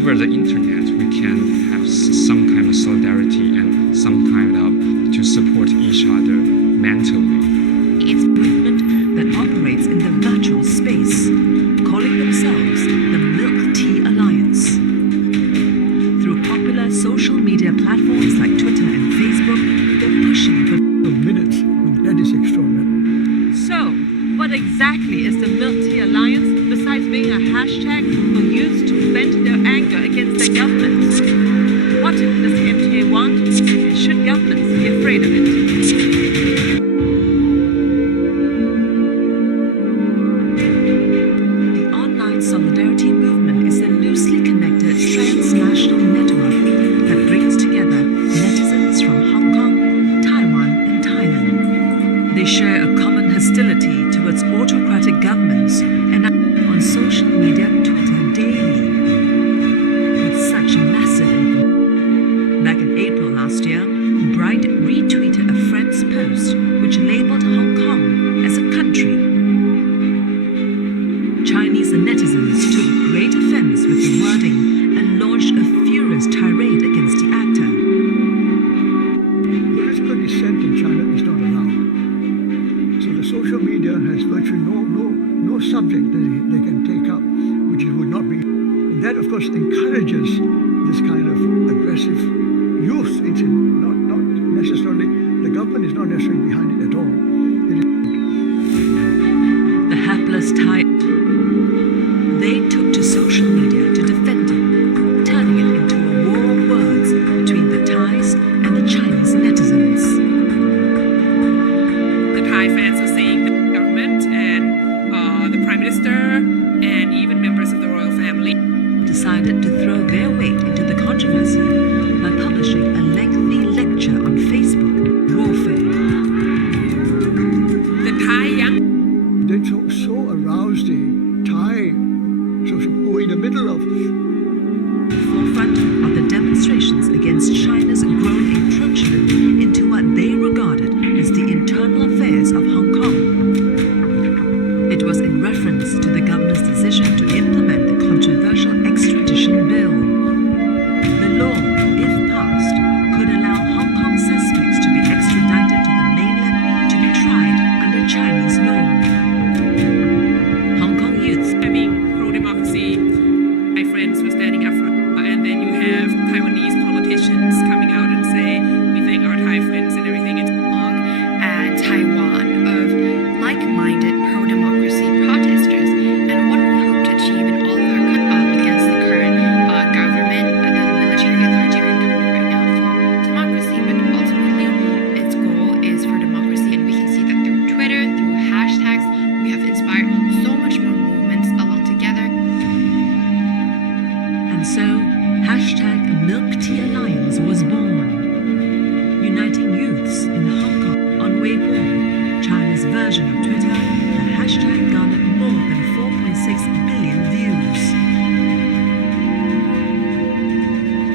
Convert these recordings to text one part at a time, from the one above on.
over the internet, we can have some kind of solidarity and some kind of to support each other mentally. It's a movement that operates in the virtual space, calling themselves the Milk Tea Alliance. Through popular social media platforms like Twitter and Facebook, they're pushing for minutes. That is extraordinary. So, what exactly is the Milk Tea Alliance besides being a hashtag for youth to vent their anger against their governments? What does the MTA want, and should governments be afraid of it? The online solidarity movement is a loosely connected transnational network that brings together netizens from Hong Kong, Taiwan, and Thailand. They share a common hostility towards autocratic governments and are on social media Twitter daily. With such massive influence, back in April last year, Bright retweeted a friend's post which labeled Hong Kong as a country. Chinese netizens took great offense with the wording and launched a furious tirade against the actor. Political dissent in China is not allowed. So the social media has virtually no subject that they can take up which it would not be. And that, of course, encourages this kind of aggressive youth. It's not necessarily, the government is not necessarily behind it at all. The hapless Thai, they took to social media to defend him, turning it into a war of words between the Thais and the Chinese netizens. The Thai fans are saying the government and the Prime Minister and even members of the royal family Decided to throw their weight into the controversy by publishing a lengthy lecture on Facebook, Warfare. the Thai young They so aroused the Thai social who were in the middle of Forefront of the demonstrations against China's growing encroachment into what they regarded as the internal affairs of Hong Kong. It was in reference to the governor's decision to implement the controversial extradition bill. The law, if passed, could allow Hong Kong suspects to be extradited to the mainland to be tried under Chinese law. Hong Kong youths having pro-democracy. My friends were standing up for and then you have Taiwanese politicians coming out and say, we thank our Thai friends and everything. And Taiwan of like-minded pro-democracy protesters, and what we hope to achieve in all of our against the current government, the military authoritarian government right now for democracy, but ultimately its goal is for democracy, and we can see that through Twitter, through hashtags, we have inspired so much more movements along together. And so, hashtag Milk Tea Alliance was born, uniting youths in Hong Kong. On Weibo, China's version of Twitter, the hashtag garnered more than 4.6 billion views.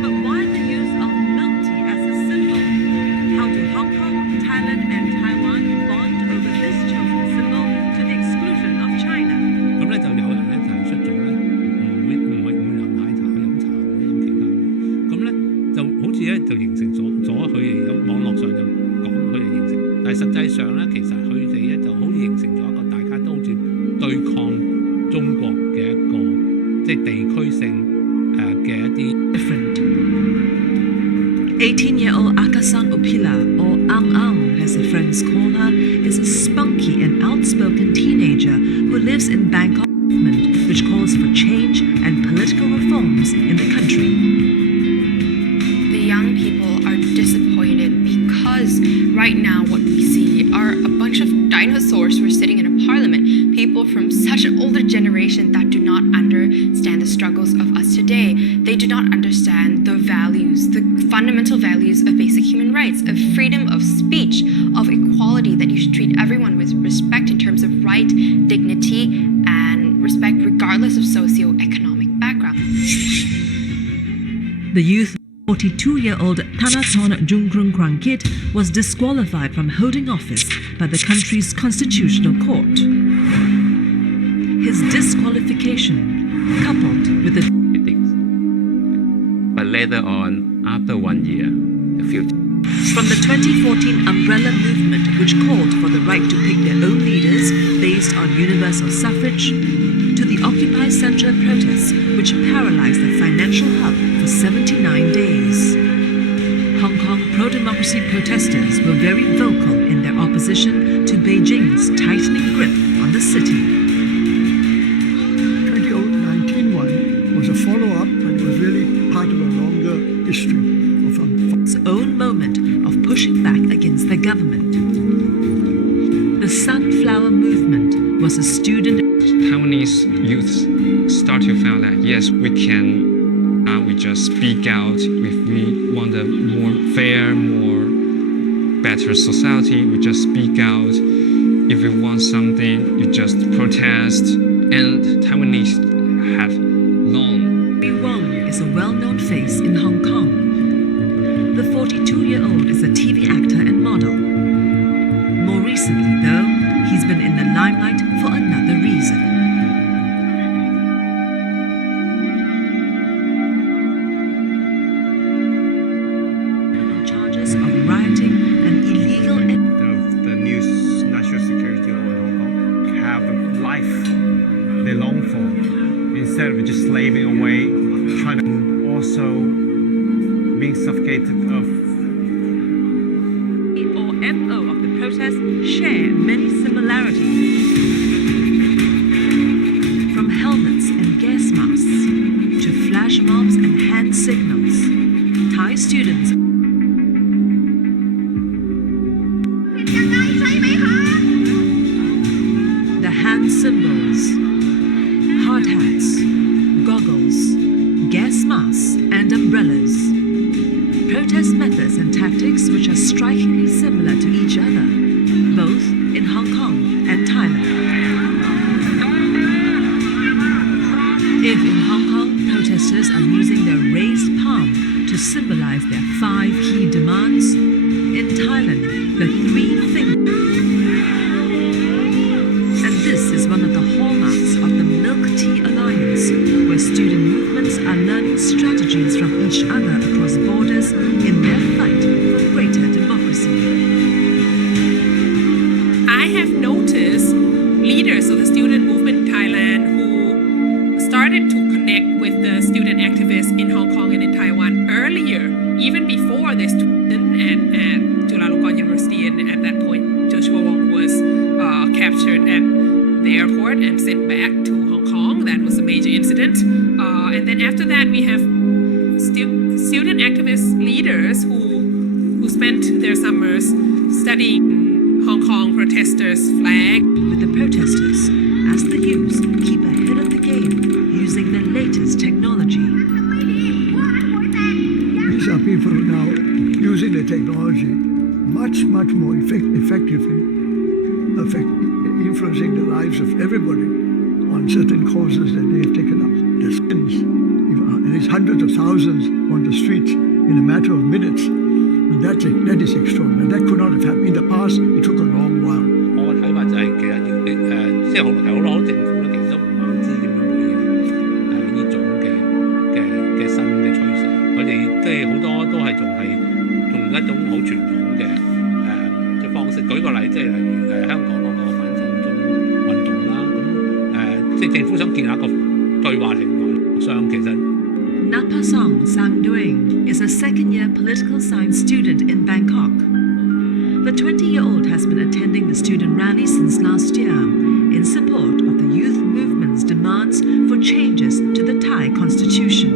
But why the use of milk tea as a symbol? How do Hong Kong, Thailand, and Taiwan bond over this chosen symbol to the exclusion of China? 咁咧就有人咧提出咗咧，唔會飲奶茶、飲茶或者飲其他。咁咧就好似咧就形成咗佢哋有網絡上就講佢哋形成，但係實際上咧其實佢哋咧就好似形成咗一個大家都好似對抗中國嘅一個即係地區性嘅一啲。Different. 18-year-old Akasan Opila, or Ang Ang as her friends call her, is a spunky and outspoken teenager who lives in Bangkok, which calls for change and political reforms in the country. The young people are disappointed because right now what we see are a bunch of dinosaurs who are sitting in a parliament, people from such an older generation that do not understand the struggles of us today. They do not understand the values, the fundamental values of basic human rights, of freedom of speech, of equality, that you should treat everyone with respect in terms of right, dignity, and respect regardless of socio-economic background. The youth 42-year-old Thanathorn Jungkrung Krangkit was disqualified from holding office by the country's constitutional court. His disqualification, coupled with the later on, after 1 year, the future. From the 2014 umbrella movement, which called for the right to pick their own leaders based on universal suffrage, to the Occupy Centre protests, which paralyzed the financial hub for 79 days. Hong Kong pro-democracy protesters were very vocal in their opposition to Beijing's tightening grip on the city. 2019 one was a follow-up, but it was really part of a longer history of Its own moment of pushing back against the government. The Sunflower Movement was a student. Taiwanese youths start to feel that yes, we can. We just speak out. If we want a more fair, more better society, we just speak out. If we want something, you just protest. And Taiwanese have long. Lee Wong is a well-known face in Hong Kong. The 42-year-old is a TV actor and model. More recently, though, he's been in the limelight for another reason. Charges of rioting and illegal the new national security law in Hong Kong have a life they long for instead of just slaving away, trying to also being suffocated of. or MO of the protest share many similarities. From helmets and gas masks to flash mobs and hand signals, Thai students the hand symbols, hard hats, goggles, gas masks, and umbrellas. Protest methods and tactics which are strikingly similar to each other, both in Hong Kong and Thailand. If in Hong Kong, protesters are using their raised palm to symbolize their 5 key demands, in Thailand, the 3 fingers. And this is one of the hallmarks of the Milk Tea Alliance, where student movements are learning strategies from each other across borders in their fight for greater democracy. I have noticed leaders of the student movement in Thailand who started to connect with the student activists in Hong Kong and in Taiwan earlier, even before the student at Chulalongkorn University, and at that point Joshua Wong was captured at the airport and sent back to Hong Kong. That was a major incident. And then after that we have student activist leaders who spent their summers studying Hong Kong protesters' flag. With the protesters, as the youths keep ahead of the game using the latest technology. These are people now using the technology much more effectively, influencing the lives of everybody on certain causes that they have taken up. The skins, and it's hundreds of thousands on the streets in a matter of minutes. And that is extraordinary. That could not have happened. In the past, it took a long while. 我嘅睇法就係其實要即係好多政府咧，其實都唔係好知點樣回應呢種嘅新嘅趨勢。佢哋即係好多都係仲係用一種好傳統嘅嘅方式。舉個例，即係例如香港嗰個反送中運動啦，咁即係政府想建立一個對話平台上，其實。Napasong Sangduing is a second-year political science student in Bangkok. The 20-year-old has been attending the student rally since last year in support of the youth movement's demands for changes to the Thai constitution.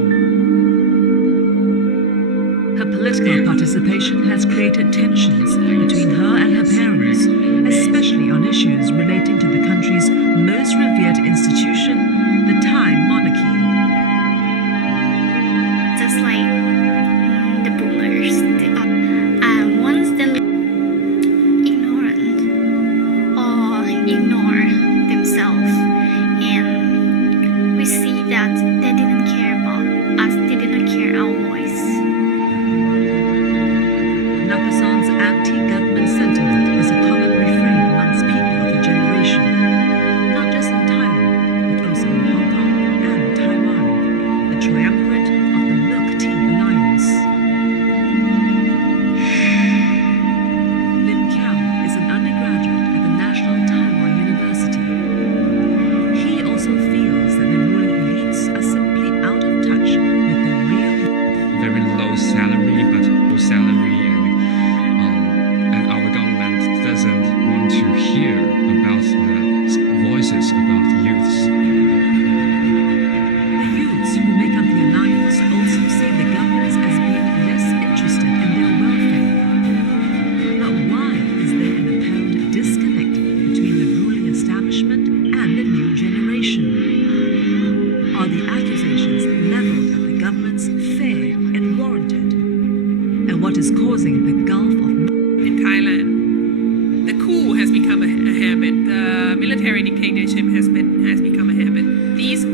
Her political participation has created tensions between her and her parents, especially on issues relating to the country's most revered institution, the Thai monarchy. Just like the boomers, once they're ignorant or ignore themselves, and we see that they didn't care about us, they didn't care our voice. Napasong's anti-government sentiment is a common refrain amongst people of her generation, not just in Thailand, but also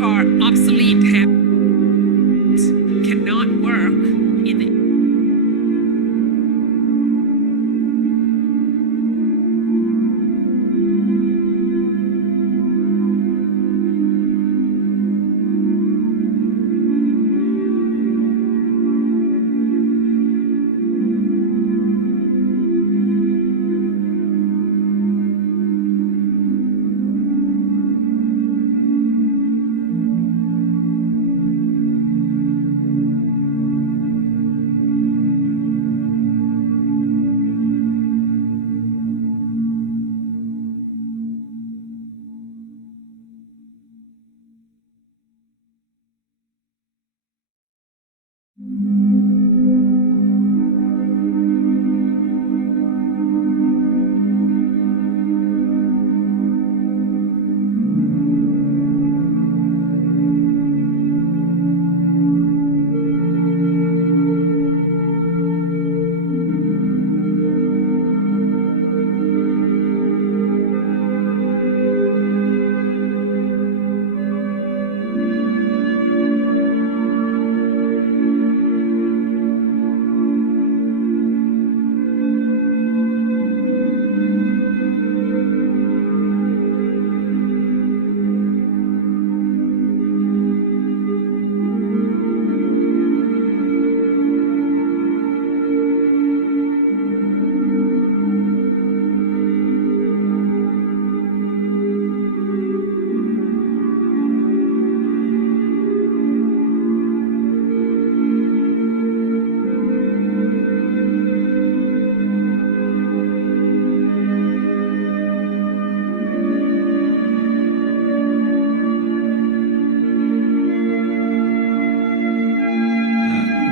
are obsolete habits cannot work in the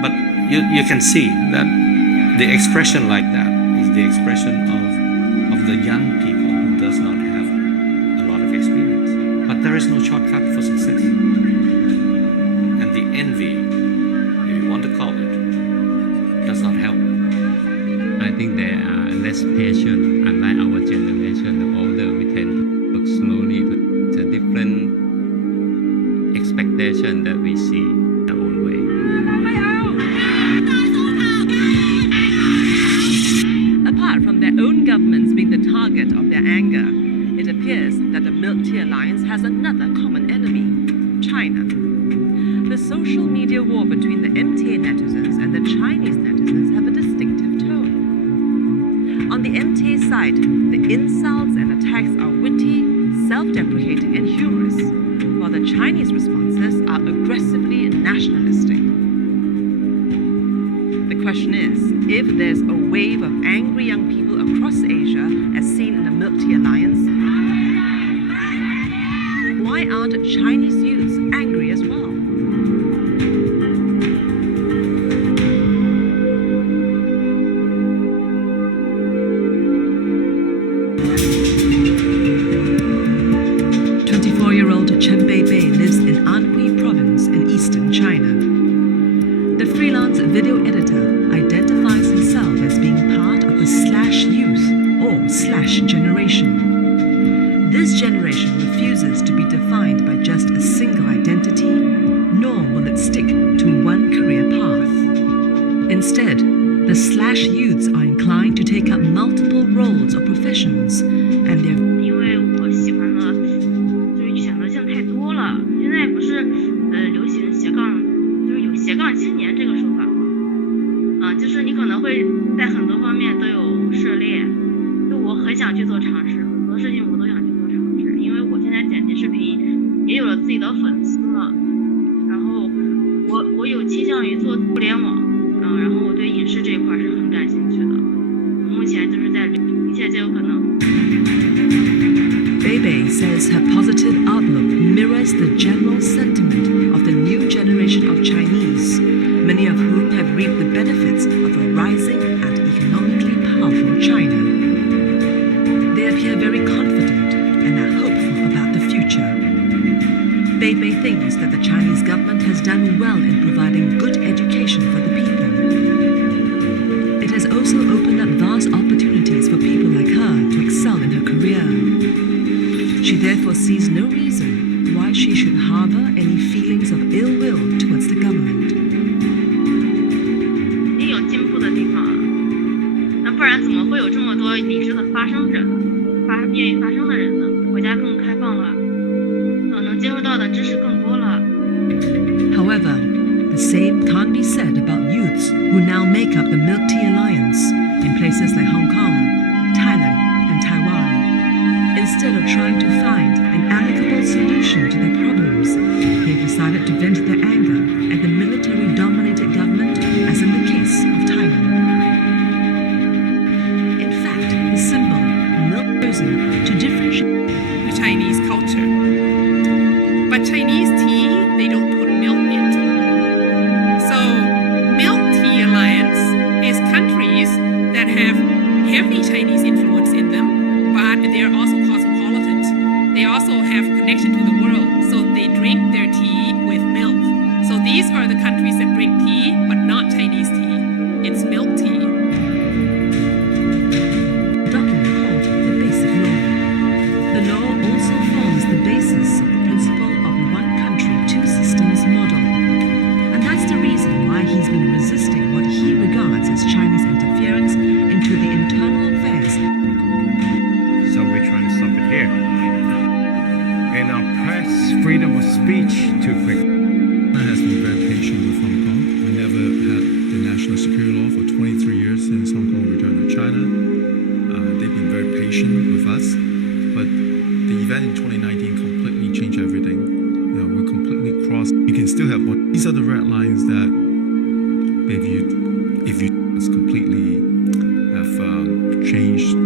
but you can see that the expression like that is the expression of the young people who does not have a lot of experience. But there is no shortcut for success. And the envy, if you want to call it, does not help. I think they are less patient. Unlike our generation, the older, we tend to look slowly to the different expectation that we see in our own way. Apart from their own governments being the target of their anger, it appears that the Milk Tea Alliance has another common enemy, China. The social media war between the MTA netizens and the Chinese netizens have a distinctive tone. On the MTA side, the insults and attacks are witty, self-deprecating and humorous, while the Chinese responses are aggressively nationalistic. The question is, if there's a wave of angry young people across Asia as seen in the Milk Tea Alliance, why aren't Chinese youths angry as well? Chen Beibei lives in Anhui province in eastern China. The freelance video editor identifies himself as being part of the slash youth or slash generation. This generation refuses to be defined by just a single identity, nor will it stick to one career path. Instead, the slash youths are inclined to take up multiple roles or professions, and they're Beibei says her positive outlook mirrors the general sentiment of the new generation of Chinese, many of whom have reaped the benefits of a rising and economically powerful China. They appear very confident and are hopeful about the future. Beibei thinks that the Chinese government has done well in providing good education for the people. It has also opened up vast opportunities for people like her to excel in her career. She therefore sees no reason why she should harbor any feelings of ill will towards the government. 一定有进步的地方啊，那不然怎么会有这么多理智的发声者呢？愿意发声的人呢？国家更开放了，能接受到的知识更多了。However, the same can't be said about youths who now make up the Milk Tea Alliance in places like Hong Kong, Thailand, and Taiwan. Instead of trying to find an amicable solution to their problems, they've decided to vent their anger at the military-dominated government, as in the case of Thailand. In fact, the symbol, milk, chosen to differentiate the Chinese culture. But Chinese tea, they don't put milk into. So, Milk Tea Alliance is countries that have heavy Chinese influence in them, but they are also cosmopolitans. They also have connection to the world, so they drink their tea with milk. So these are the countries that drink tea, but not Chinese tea. It's milk tea. Document called the Basic Law. The law also forms the basis of the principle of the one country, two systems model. And that's the reason why he's been resisting what he regards as China's interference into the internal affairs. So we're trying to stop it here. And our press freedom of speech too quick. China has been very patient with Hong Kong. We never had the national security law for 23 years since Hong Kong returned to China. They've been very patient with us. But the event in 2019 completely changed everything. You know, we completely crossed. You can still have one. These are the red lines that if you completely have changed